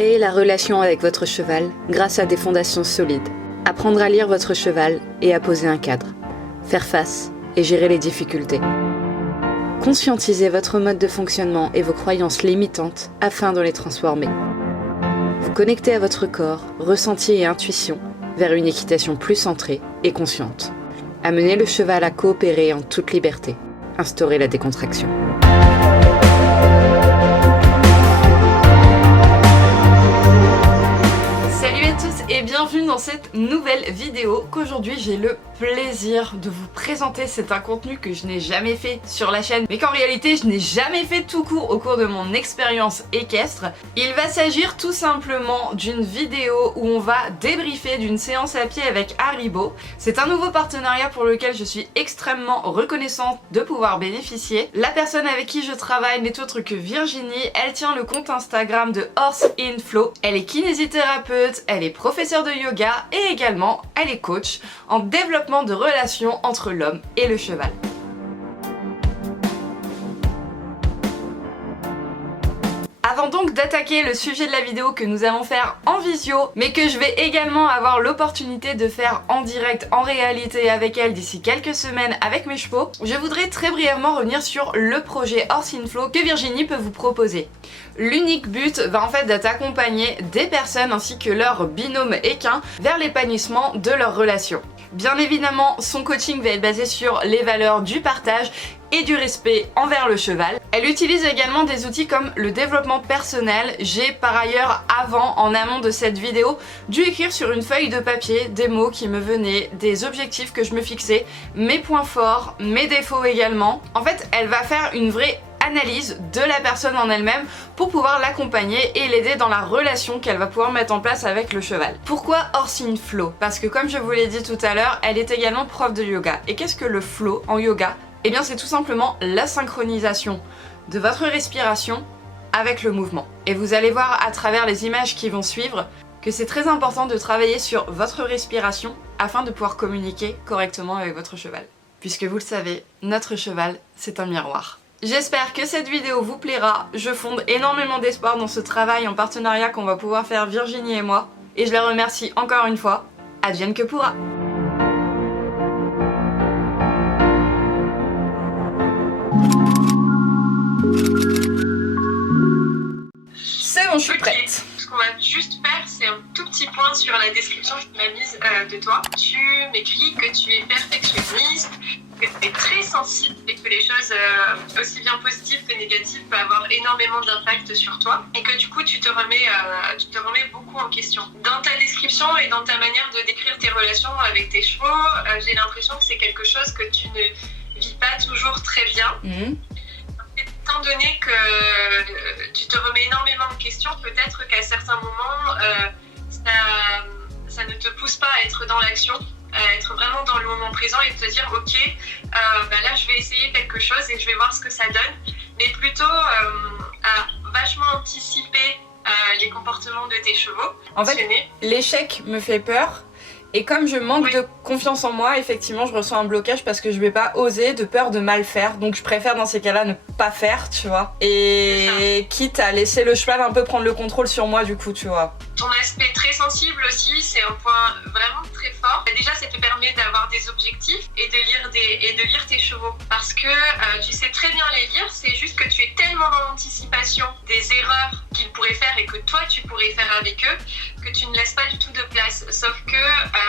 Créer la relation avec votre cheval grâce à des fondations solides. Apprendre à lire votre cheval et à poser un cadre. Faire face et gérer les difficultés. Conscientiser votre mode de fonctionnement et vos croyances limitantes afin de les transformer. Vous connecter à votre corps, ressenti et intuition vers une équitation plus centrée et consciente. Amener le cheval à coopérer en toute liberté. Instaurer la décontraction. Salut à tous et bienvenue dans cette nouvelle vidéo qu'aujourd'hui j'ai le plaisir de vous présenter. C'est un contenu que je n'ai jamais fait sur la chaîne mais qu'en réalité je n'ai jamais fait tout court au cours de mon expérience équestre. Il va s'agir tout simplement d'une vidéo où on va débriefer d'une séance à pied avec Haribo. C'est un nouveau partenariat pour lequel je suis extrêmement reconnaissante de pouvoir bénéficier. La personne avec qui je travaille n'est autre que Virginie. Elle tient le compte Instagram de Horse in Flow. Elle est kinésithérapeute, elle est professeure de yoga et également elle est coach en développement de relations entre l'homme et le cheval. Avant donc d'attaquer le sujet de la vidéo que nous allons faire en visio, mais que je vais également avoir l'opportunité de faire en direct, en réalité avec elle d'ici quelques semaines avec mes chevaux, je voudrais très brièvement revenir sur le projet Horse in Flow que Virginie peut vous proposer. L'unique but va en fait d'être d'accompagner des personnes ainsi que leurs binômes équins vers l'épanouissement de leur relation. Bien évidemment, son coaching va être basé sur les valeurs du partage et du respect envers le cheval. Elle utilise également des outils comme le développement personnel. J'ai par ailleurs, en amont de cette vidéo, dû écrire sur une feuille de papier des mots qui me venaient, des objectifs que je me fixais, mes points forts, mes défauts également. En fait, elle va faire une vraie analyse de la personne en elle-même pour pouvoir l'accompagner et l'aider dans la relation qu'elle va pouvoir mettre en place avec le cheval. Pourquoi Horse in Flow? Parce que comme je vous l'ai dit tout à l'heure, elle est également prof de yoga. Et qu'est-ce que le flow en yoga? Eh bien c'est tout simplement la synchronisation de votre respiration avec le mouvement. Et vous allez voir à travers les images qui vont suivre que c'est très important de travailler sur votre respiration afin de pouvoir communiquer correctement avec votre cheval. Puisque vous le savez, notre cheval, c'est un miroir. J'espère que cette vidéo vous plaira. Je fonde énormément d'espoir dans ce travail en partenariat qu'on va pouvoir faire Virginie et moi. Et je la remercie encore une fois. Advienne que pourra. C'est bon, je suis prête. Ce qu'on va juste faire, c'est un tout petit point sur la description que tu m'as mise de toi. Tu m'écris que tu es perfectionniste, que tu es très sensible et que les choses aussi bien positives que négatives peuvent avoir énormément d'impact sur toi et que du coup tu te remets beaucoup en question. Dans ta description et dans ta manière de décrire tes relations avec tes chevaux, j'ai l'impression que c'est quelque chose que tu ne vis pas toujours très bien. Étant donné que tu te remets énormément en question, peut-être qu'à certains moments, ça ne te pousse pas à être dans l'action, à être vraiment dans le moment présent et te dire ok, là je vais essayer quelque chose et je vais voir ce que ça donne, mais plutôt à vachement anticiper les comportements de tes chevaux. En fait, l'échec me fait peur. Et comme je manque de confiance en moi, effectivement, je ressens un blocage parce que je vais pas oser de peur de mal faire. Donc je préfère dans ces cas-là ne pas faire, tu vois. Et quitte à laisser le cheval un peu prendre le contrôle sur moi du coup, tu vois. Ton aspect très sensible aussi, c'est un point vraiment très fort. Déjà, ça te permet d'avoir des objectifs et de lire tes chevaux. Parce que tu sais très bien les lire, c'est juste que tu es tellement dans l'anticipation des erreurs qu'ils pourraient faire et que toi tu pourrais faire avec eux, que tu ne laisses pas du tout de place. Sauf que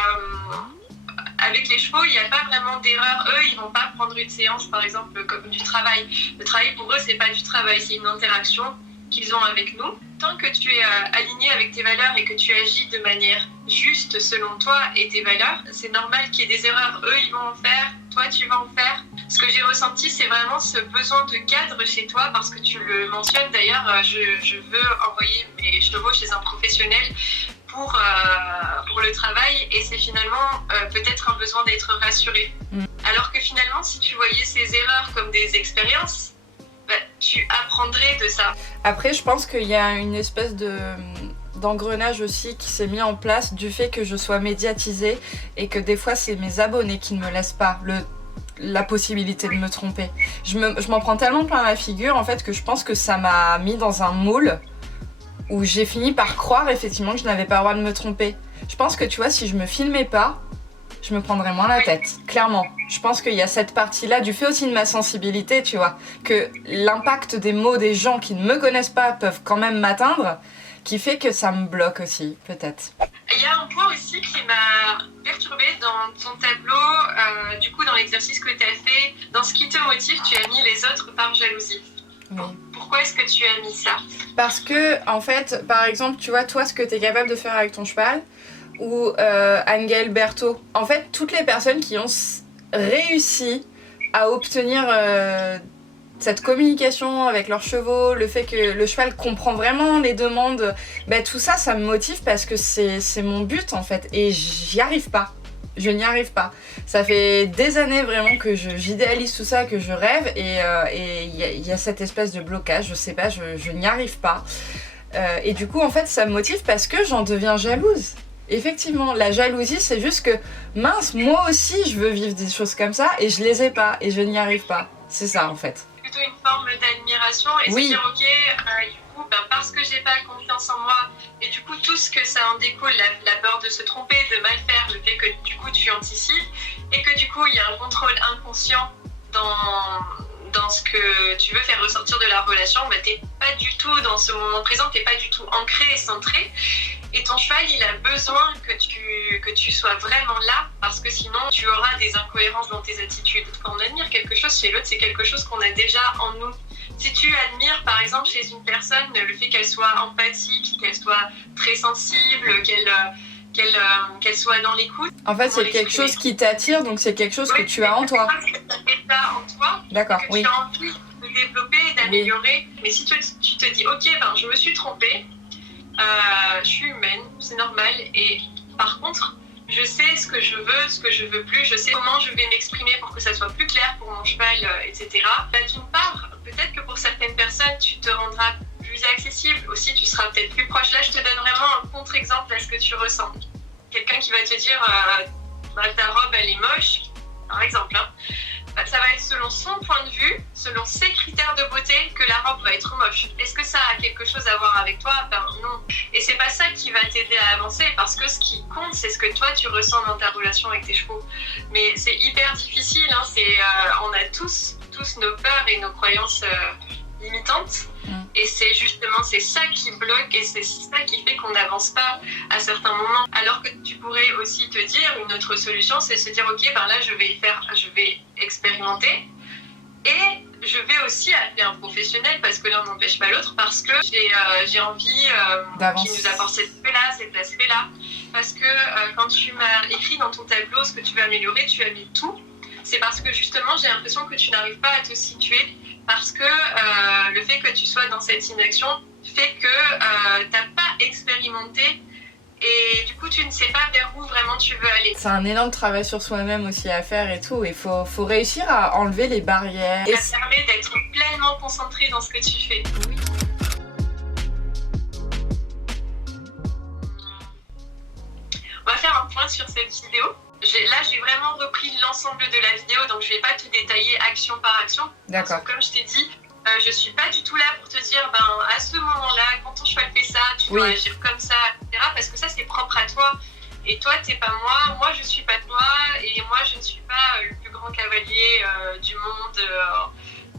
avec les chevaux, il n'y a pas vraiment d'erreur. Eux, ils vont pas prendre une séance, par exemple, comme du travail. Le travail pour eux, c'est pas du travail, c'est une interaction qu'ils ont avec nous. Tant que tu es aligné avec tes valeurs et que tu agis de manière juste selon toi et tes valeurs, c'est normal qu'il y ait des erreurs. Eux, ils vont en faire, toi, tu vas en faire. Ce que j'ai ressenti, c'est vraiment ce besoin de cadre chez toi, parce que tu le mentionnes d'ailleurs, je veux envoyer mes chevaux chez un professionnel pour le travail, et c'est finalement peut-être un besoin d'être rassuré. Alors que finalement, si tu voyais ces erreurs comme des expériences, tu apprendrais de ça. Après, je pense qu'il y a une espèce d'engrenage aussi qui s'est mis en place du fait que je sois médiatisée et que des fois, c'est mes abonnés qui ne me laissent pas la possibilité de me tromper. Je m'en prends tellement plein la figure en fait que je pense que ça m'a mis dans un moule où j'ai fini par croire effectivement que je n'avais pas le droit de me tromper. Je pense que tu vois, si je me filmais pas, je me prendrais moins la tête, clairement. Je pense qu'il y a cette partie-là, du fait aussi de ma sensibilité, tu vois, que l'impact des mots des gens qui ne me connaissent pas peuvent quand même m'atteindre, qui fait que ça me bloque aussi, peut-être. Il y a un point aussi qui m'a perturbée dans ton tableau, du coup dans l'exercice que tu as fait, dans ce qui te motive, tu as mis les autres par jalousie. Oui. Pourquoi est-ce que tu as mis ça? Parce que, en fait, par exemple, tu vois, toi, ce que tu es capable de faire avec ton cheval, ou Anne-Gaëlle Berthaud, en fait, toutes les personnes qui ont réussi à obtenir cette communication avec leurs chevaux, le fait que le cheval comprend vraiment les demandes, bah, tout ça, ça me motive parce que c'est mon but, en fait, et j'y arrive pas. Je n'y arrive pas. Ça fait des années vraiment que j'idéalise tout ça, que je rêve, et il y a cette espèce de blocage, je sais pas, je n'y arrive pas. Et du coup, en fait, ça me motive parce que j'en deviens jalouse. Effectivement, la jalousie, c'est juste que, mince, moi aussi, je veux vivre des choses comme ça, et je les ai pas, et je n'y arrive pas. C'est ça, en fait. Plutôt une forme d'admiration, et Oui. se dire, ok, du coup, parce que j'ai pas confiance en moi, et du coup, tout ce que ça en découle, la peur de se tromper, de mal faire, le fait que du coup, tu anticipes, et que du coup, il y a un contrôle inconscient dans ce que tu veux faire ressortir de la relation, bah, t'es pas du tout dans ce moment présent, t'es pas du tout ancré et centré. Et ton cheval, il a besoin que tu sois vraiment là, parce que sinon, tu auras des incohérences dans tes attitudes. Quand on admire quelque chose chez l'autre, c'est quelque chose qu'on a déjà en nous. Si tu admires, par exemple, chez une personne, le fait qu'elle soit empathique, qu'elle soit très sensible, qu'elle soit dans l'écoute. En fait, c'est quelque chose qui t'attire, donc c'est quelque chose que tu as en toi. C'est quelque chose que tu as en toi. D'accord, que oui. tu as envie de développer et d'améliorer. Oui. Mais si tu te dis, ok, je me suis trompée, je suis humaine, c'est normal, et par contre, je sais ce que je veux plus, je sais comment je vais m'exprimer pour que ça soit plus clair pour mon cheval, etc. D'une part, peut-être que pour certaines personnes, tu te rendras plus accessible, aussi tu seras peut-être plus proche. Là, je te donne vraiment un contre-exemple à ce que tu ressens. Quelqu'un qui va te dire, ta robe, elle est moche, par exemple, hein. Ça va être selon son point de vue, selon ses critères de beauté, que la robe va être moche. Est-ce que ça a quelque chose à voir avec toi? Non. Et c'est pas ça qui va t'aider à avancer, parce que ce qui compte, c'est ce que toi tu ressens dans ta relation avec tes chevaux. Mais c'est hyper difficile, hein. On a tous nos peurs et nos croyances limitantes. Et c'est ça qui bloque, et c'est ça qui fait qu'on n'avance pas à certains moments. Alors que tu pourrais aussi te dire, une autre solution, c'est se dire, ok, là je vais expérimenter, et je vais aussi appeler un professionnel, parce que l'un n'empêche pas l'autre, parce que j'ai envie qu'il nous apporte cet aspect-là. Parce que quand tu m'as écrit dans ton tableau ce que tu veux améliorer, tu as mis tout. C'est parce que justement j'ai l'impression que tu n'arrives pas à te situer, parce que le fait que tu sois dans cette inaction fait que tu n'as pas expérimenté, et du coup tu ne sais pas vers où vraiment tu veux aller. C'est un énorme travail sur soi-même aussi à faire et tout, il faut réussir à enlever les barrières. Ça permet d'être pleinement concentré dans ce que tu fais. Oui. On va faire un point sur cette vidéo. Là, j'ai vraiment repris l'ensemble de la vidéo, donc je ne vais pas te détailler action par action. D'accord. Parce que comme je t'ai dit, je ne suis pas du tout là pour te dire, à ce moment-là, quand ton cheval fait ça, tu dois agir comme ça, etc. Parce que ça, c'est propre à toi. Et toi, t'es pas moi je suis pas toi, et moi, je ne suis pas le plus grand cavalier du monde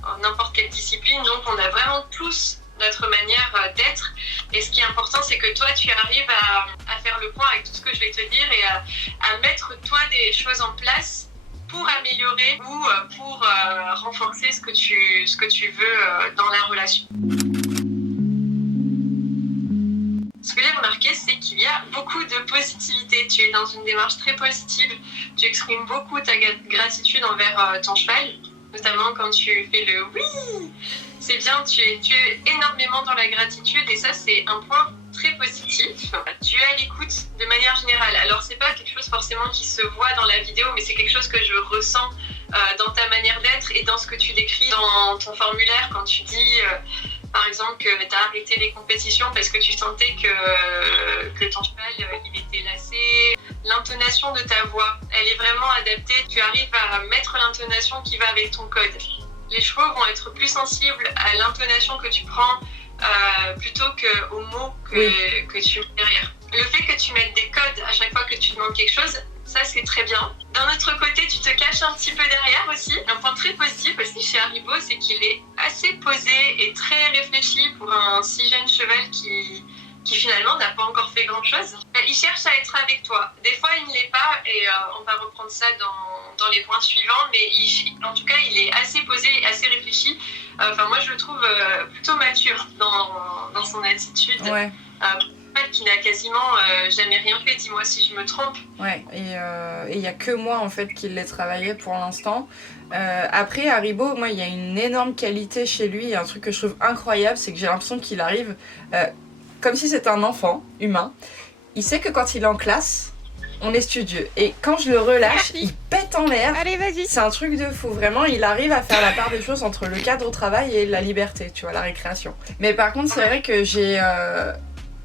en n'importe quelle discipline. Donc, on a vraiment tous notre manière d'être, et ce qui est important, c'est que toi tu arrives à faire le point avec tout ce que je vais te dire, et à mettre toi des choses en place pour améliorer ou pour renforcer ce que tu veux dans la relation. Ce que j'ai remarqué, c'est qu'il y a beaucoup de positivité. Tu es dans une démarche très positive, tu exprimes beaucoup ta gratitude envers ton cheval, notamment quand tu fais le oui. C'est bien, tu es énormément dans la gratitude, et ça, c'est un point très positif. Tu es à l'écoute de manière générale. Alors, c'est pas quelque chose forcément qui se voit dans la vidéo, mais c'est quelque chose que je ressens dans ta manière d'être et dans ce que tu décris dans ton formulaire, quand tu dis, par exemple, que tu as arrêté les compétitions parce que tu sentais que ton cheval, il était lassé. L'intonation de ta voix, elle est vraiment adaptée. Tu arrives à mettre l'intonation qui va avec ton code. Les chevaux vont être plus sensibles à l'intonation que tu prends plutôt qu'aux mots que tu mets derrière. Le fait que tu mettes des codes à chaque fois que tu demandes quelque chose, ça c'est très bien. D'un autre côté, tu te caches un petit peu derrière aussi. Un point très positif aussi chez Haribo, c'est qu'il est assez posé et très réfléchi pour un si jeune cheval qui finalement n'a pas encore fait grand chose. Il cherche à être avec toi. Des fois il ne l'est pas et on va reprendre ça dans les points suivants, mais en tout cas il est assez posé, assez réfléchi. Moi je le trouve plutôt mature dans son attitude. Ouais. Qui n'a quasiment jamais rien fait, dis-moi si je me trompe. Ouais, et il n'y a que moi en fait qui l'ai travaillé pour l'instant. Après Haribo, moi il y a une énorme qualité chez lui, et un truc que je trouve incroyable, c'est que j'ai l'impression qu'il arrive comme si c'était un enfant humain. Il sait que quand il est en classe, on est studieux. Et quand je le relâche, il pète en l'air. Allez, vas-y. C'est un truc de fou. Vraiment, il arrive à faire la part des choses entre le cadre au travail et la liberté, tu vois, la récréation. Mais par contre, c'est vrai que j'ai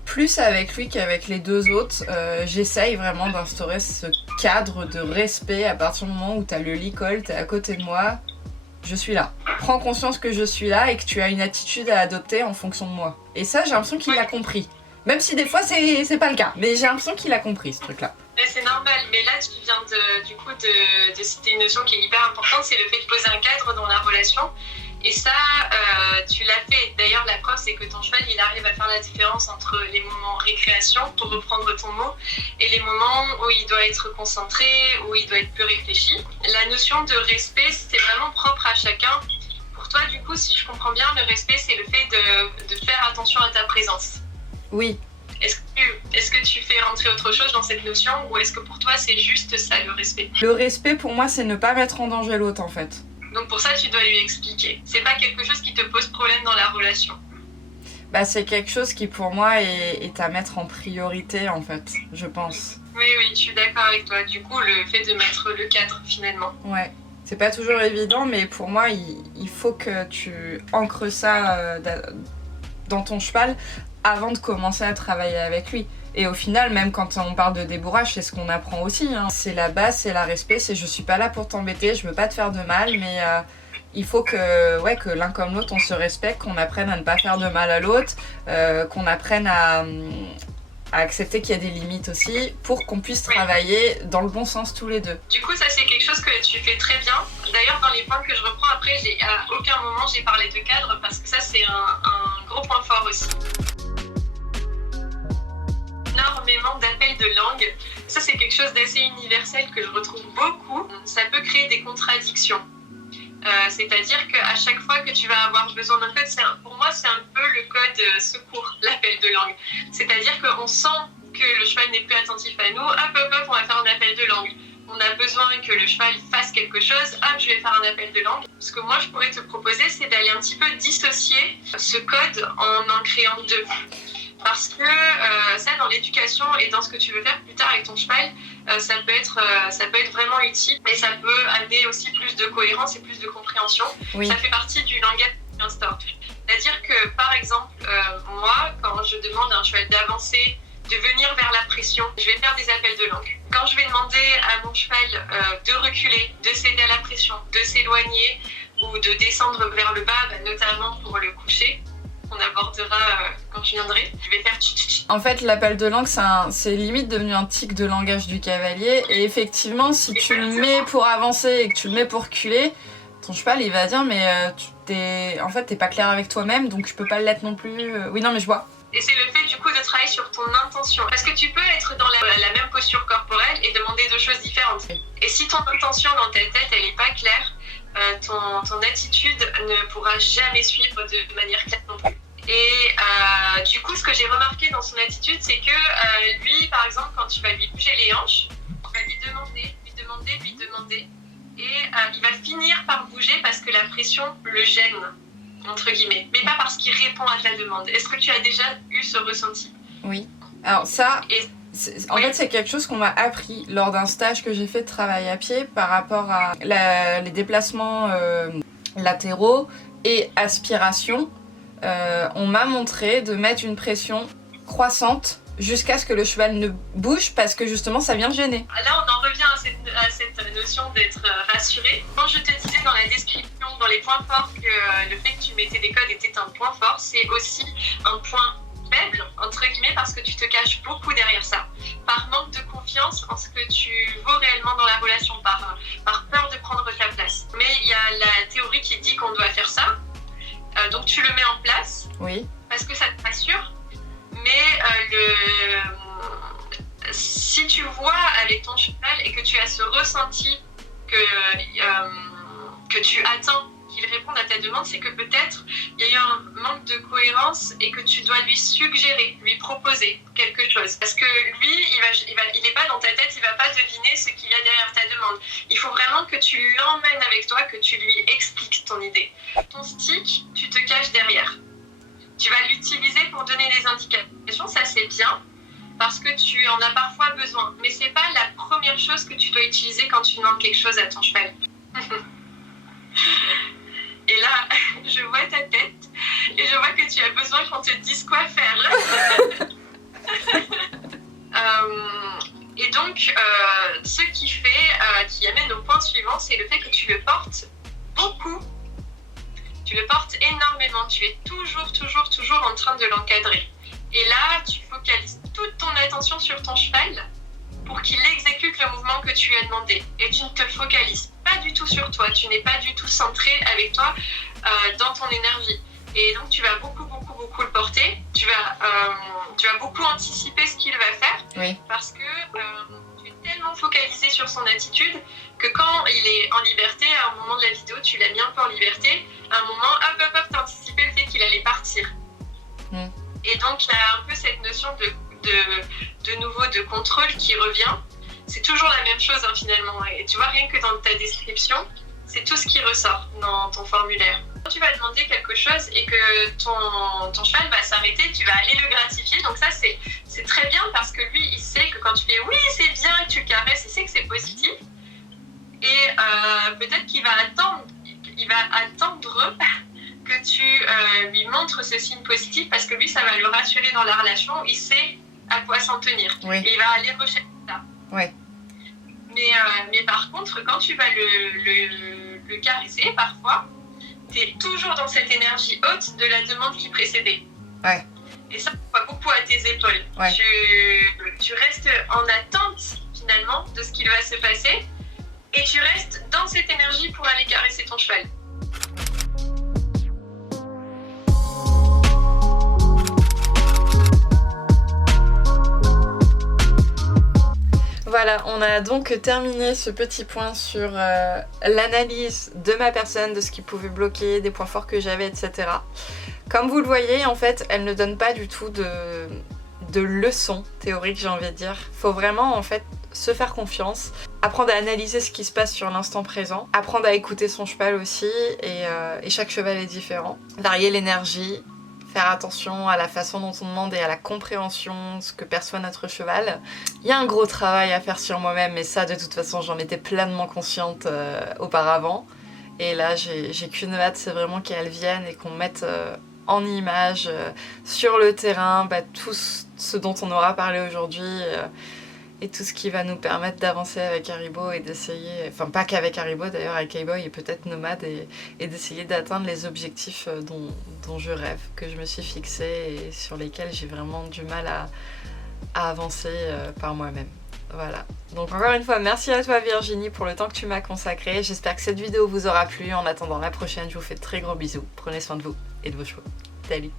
plus avec lui qu'avec les deux autres. J'essaye vraiment d'instaurer ce cadre de respect à partir du moment où t'as le licol, t'es à côté de moi. Je suis là. Prends conscience que je suis là et que tu as une attitude à adopter en fonction de moi. Et ça, j'ai l'impression qu'il a compris. Même si des fois, c'est pas le cas. Mais j'ai l'impression qu'il a compris, ce truc-là. C'est normal. Mais là, tu viens de citer une notion qui est hyper importante, c'est le fait de poser un cadre dans la relation. Et ça, tu l'as fait. D'ailleurs, la preuve, c'est que ton cheval, il arrive à faire la différence entre les moments récréation, pour reprendre ton mot, et les moments où il doit être concentré, où il doit être plus réfléchi. La notion de respect, c'est vraiment propre à chacun. Pour toi, du coup, si je comprends bien, le respect, c'est le fait de faire attention à ta présence. Oui. Est-ce que tu fais rentrer autre chose dans cette notion, ou est-ce que pour toi, c'est juste ça, le respect ? Le respect, pour moi, c'est ne pas mettre en danger l'autre, en fait. Donc pour ça, tu dois lui expliquer. C'est pas quelque chose qui te pose problème dans la relation. Bah, c'est quelque chose qui, pour moi, est à mettre en priorité, en fait, je pense. Oui, je suis d'accord avec toi. Du coup, le fait de mettre le cadre, finalement. Ouais. C'est pas toujours évident, mais pour moi, il faut que tu ancres ça dans ton cheval avant de commencer à travailler avec lui. Et au final, même quand on parle de débourrage, c'est ce qu'on apprend aussi. Hein. C'est la base, c'est la respect, c'est je suis pas là pour t'embêter, je veux pas te faire de mal, mais il faut que l'un comme l'autre, on se respecte, qu'on apprenne à ne pas faire de mal à l'autre, qu'on apprenne à accepter qu'il y a des limites aussi, pour qu'on puisse travailler dans le bon sens tous les deux. Du coup, ça c'est quelque chose que tu fais très bien. D'ailleurs, dans les points que je reprends après, à aucun moment j'ai parlé de cadre, parce que ça c'est un gros point fort aussi. Énormément d'appels de langue. Ça, c'est quelque chose d'assez universel que je retrouve beaucoup. Ça peut créer des contradictions. C'est-à-dire qu'à chaque fois que tu vas avoir besoin d'un code, pour moi, c'est un peu le code secours, l'appel de langue. C'est-à-dire qu'on sent que le cheval n'est plus attentif à nous. Hop, on va faire un appel de langue. On a besoin que le cheval fasse quelque chose. Hop, je vais faire un appel de langue. Ce que moi, je pourrais te proposer, c'est d'aller un petit peu dissocier ce code en créant deux. Parce que ça, dans l'éducation et dans ce que tu veux faire plus tard avec ton cheval, ça peut être vraiment utile, et ça peut amener aussi plus de cohérence et plus de compréhension. Oui. Ça fait partie du langage que tu instaures. C'est-à-dire que, par exemple, moi, quand je demande à un cheval d'avancer, de venir vers la pression, je vais faire des appels de langue. Quand je vais demander à mon cheval de reculer, de céder à la pression, de s'éloigner ou de descendre vers le bas, notamment pour le coucher, on abordera quand je viendrai. Je vais faire tch. En fait, l'appel de langue, c'est limite devenu un tic de langage du cavalier. Et effectivement, si tu le mets pour avancer et que tu le mets pour reculer, ton cheval, il va dire mais en fait, t'es pas clair avec toi-même, donc je peux pas l'être non plus. Oui, non, mais je vois. Et c'est le fait du coup de travailler sur ton intention. Parce que tu peux être dans la même posture corporelle et demander deux choses différentes. Et si ton intention dans ta tête, elle est pas claire, ton attitude ne pourra jamais suivre de manière claire non plus. Et du coup, ce que j'ai remarqué dans son attitude, c'est que lui, par exemple, quand tu vas lui bouger les hanches, tu vas lui demander, et il va finir par bouger parce que la pression le gêne, entre guillemets, mais pas parce qu'il répond à ta demande. Est-ce que tu as déjà eu ce ressenti ? Oui. Alors ça... En fait, c'est quelque chose qu'on m'a appris lors d'un stage que j'ai fait de travail à pied par rapport à les déplacements latéraux et aspiration. On m'a montré de mettre une pression croissante jusqu'à ce que le cheval ne bouge parce que justement ça vient gêner. Là, on en revient à à cette notion d'être rassuré. Quand je te disais dans la description, dans les points forts, que le fait que tu mettais des codes était un point fort, c'est aussi un point faible, entre guillemets, parce que tu te caches beaucoup derrière ça. Par manque de confiance en ce que tu vaux réellement dans la relation, par peur de prendre ta place. Mais il y a la théorie qui dit qu'on doit faire ça, donc tu le mets en place, Oui. parce que ça te rassure, mais si tu vois avec ton cheval et que tu as ce ressenti que tu attends qu'il réponde à ta demande, c'est que peut-être il y a eu un manque de cohérence et que tu dois lui suggérer, lui proposer quelque chose. Parce que lui, il n'est pas dans ta tête, il ne va pas deviner ce qu'il y a derrière ta demande. Il faut vraiment que tu l'emmènes avec toi, que tu lui expliques ton idée. Ton stick, tu te caches derrière. Tu vas l'utiliser pour donner des indications, ça c'est bien, parce que tu en as parfois besoin. Mais c'est pas la première chose que tu dois utiliser quand tu demandes quelque chose à ton cheval. Et là, je vois ta tête et je vois que tu as besoin qu'on te dise quoi faire. Et donc, ce qui amène au point suivant, c'est le fait que tu le portes beaucoup. Tu le portes énormément. Tu es toujours en train de l'encadrer. Et là, tu focalises toute ton attention sur ton cheval pour qu'il exécute le mouvement que tu lui as demandé. Et tu ne te focalises pas du tout sur toi. Tu n'es pas du tout centré avec toi dans ton énergie. Et donc, tu vas beaucoup le porter. Tu vas beaucoup anticiper ce qu'il va faire. Oui. Parce que tu es tellement focalisé sur son attitude que quand il est en liberté, à un moment de la vidéo, tu l'as mis un peu en liberté. À un moment, hop, t'as anticipé le fait qu'il allait partir. Et donc, il y a un peu cette notion de nouveau de contrôle qui revient. C'est toujours la même chose finalement. Et tu vois, rien que dans ta description, c'est tout ce qui ressort dans ton formulaire. Quand tu vas demander quelque chose et que ton cheval va s'arrêter, tu vas aller le gratifier. Donc ça, c'est très bien parce que lui, il sait que quand tu fais « oui, c'est bien » et que tu le caresses, il sait que c'est positif. Et peut-être qu'il va attendre que tu lui montres ce signe positif parce que lui, ça va le rassurer dans la relation. Il sait à quoi s'en tenir. Oui. Et il va aller rechercher ça. Oui. Mais par contre, quand tu vas le caresser, parfois, tu es toujours dans cette énergie haute de la demande qui précédait. Ouais. Et ça, on voit beaucoup à tes épaules. Ouais. Tu restes en attente, finalement, de ce qui va se passer. Et tu restes dans cette énergie pour aller caresser ton cheval. Voilà, on a donc terminé ce petit point sur l'analyse de ma personne, de ce qui pouvait bloquer, des points forts que j'avais, etc. Comme vous le voyez, en fait, elle ne donne pas du tout de leçons théoriques, j'ai envie de dire. Faut vraiment, en fait, se faire confiance, apprendre à analyser ce qui se passe sur l'instant présent, apprendre à écouter son cheval aussi, et chaque cheval est différent. Varier l'énergie, faire attention à la façon dont on demande et à la compréhension de ce que perçoit notre cheval. Il y a un gros travail à faire sur moi-même, mais ça, de toute façon, j'en étais pleinement consciente auparavant. Et là, j'ai qu'une hâte, c'est vraiment qu'elle vienne et qu'on mette en image, sur le terrain, tout ce dont on aura parlé aujourd'hui, et tout ce qui va nous permettre d'avancer avec Haribo et d'essayer, enfin pas qu'avec Haribo d'ailleurs, avec K-Boy et peut-être Nomade, et d'essayer d'atteindre les objectifs dont je rêve, que je me suis fixée et sur lesquels j'ai vraiment du mal à avancer par moi-même. Voilà. Donc encore une fois, merci à toi Virginie pour le temps que tu m'as consacré. J'espère que cette vidéo vous aura plu. En attendant la prochaine, je vous fais de très gros bisous. Prenez soin de vous et de vos chevaux. Salut!